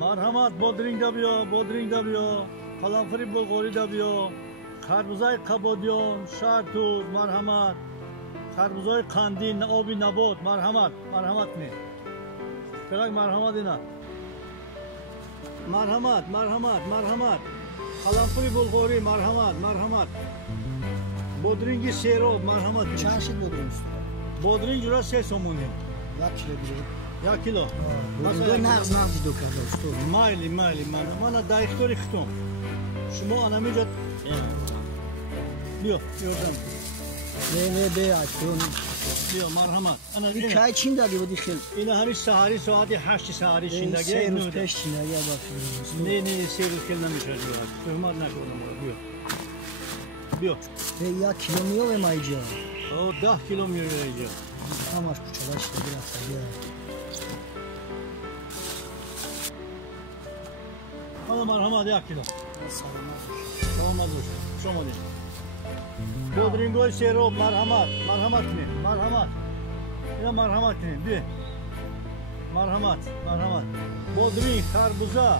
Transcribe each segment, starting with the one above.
مرحمت بادرینگ دا بیا بادرینگ دا بیا قلنفری بلغاری دا بیا خربوزای قبادیان شرطوز مرحمت خربوزای قندین آبی نبات مرحمت مرحمت می چرا مرحمت اینا مرحمت مرحمت مرحمت قلنفری بلغاری مرحمت مرحمت بادرینگ سیراب مرحمت چند شد بادرینگ بادرینگ را 3 سومونی 1 کیلو دیگه 1 کیلو مثلا نغز دو کرده استاد مایلی من دایختوری ختم شما انا میجد بیا یادم نه بیاتون بیا مرحمت انا این چای چین دادی بودی خیلی اینا همیشه سحری ساعت 8 سحری شیندگی 3 روز پیش چینگی با نه 3 روز خیلی نمیشه تهمت نکنم بیا 1 کیلو میوه مایجا 10 کیلو میوه اینجا همش کوچولش دیگه افتادی حالا مرحمت 1 کیلو سلامت باش شما دید بادرینگوی سیراب مرحمت کنید مرحمت اینا مرحمت کنید بیا مرحمت بادرینگ خربوزه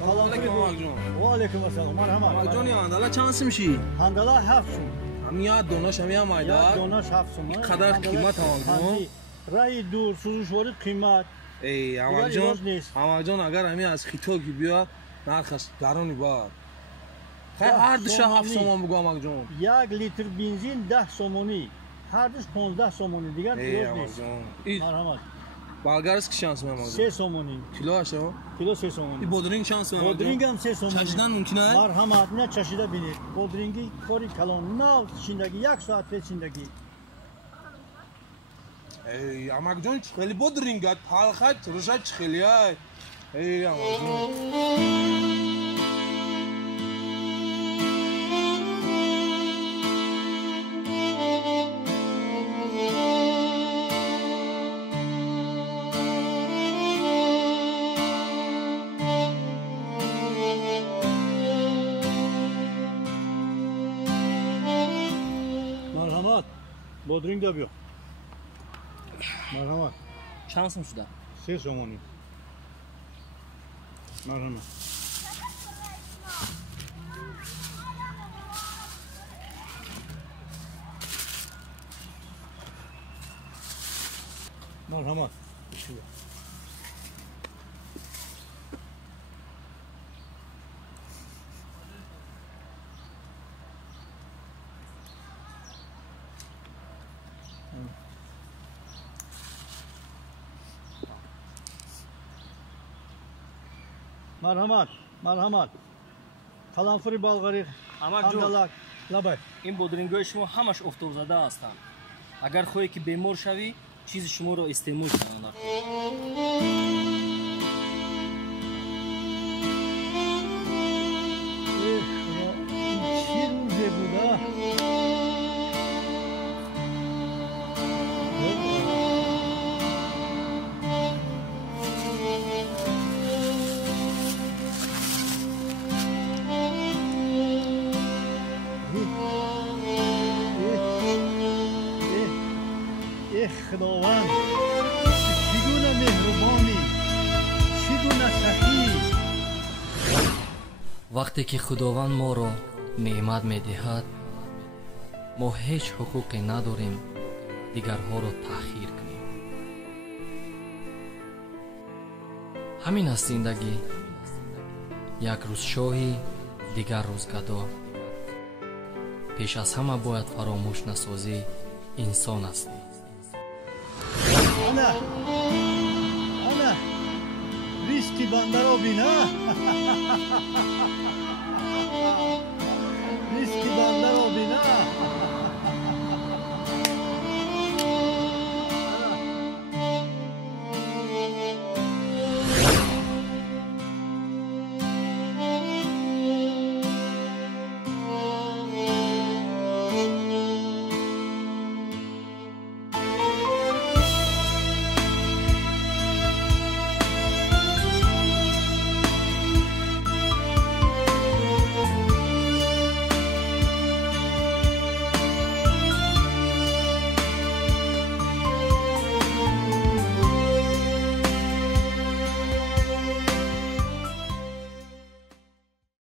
سلام علیکم آقا جون و علیکم السلام مرحمت آقا جون هندلا چند میشی هندلا 7 سوم همین دوناش همین مایدار دوناش 7 سوم قدر قیمت آقا جون رای دور سوزشواری قیمت ای آقا جون اگر همین از خیتوگی بیا نرخش گرانی بار هر دوش 7 سوم بگو آقا جون 1 لیتر بنزین 10 سومونی هر دوش 15 سومونی دیگر درست نیست مرحمت بالگرس کی شانس میام 3 سومونی کیلو هاشو کیلو 3 سومونی این بودرینگ شانس میام بودرینگ هم 3 سومونی چشیدن ممکنه مرحمت نه چشیده بینید بودرینگی کاری کلان نه شیندگی 1 ساعت پیش شیندگی ای آقا جون خیلی بودرینگ حالخت روشت خیلی ای آقا جون بادرینگ دا بیا مرحمت چند سوم شده 3 سومونی مرحمت مرحمت مرحمت قلنفری بالغاری هندلا لبای این بودرینگ‌های شما همش افتاب زده هستند اگر خواهی که بیمار شوی چیز شما را استعمال کنند چی روزه بوده خداوند چگونه مهربانی چگونه سخی وقتی که خداوند ما را نعمت می‌دهد ما هیچ حقوقی نداریم دیگرها را تأخیر کنیم همین است زندگی یک روز شاهی دیگر روز گدا پیش از همه باید فراموش نسازی انسان است انا ریسکی بنده را بینا ریسکی بنده را بینا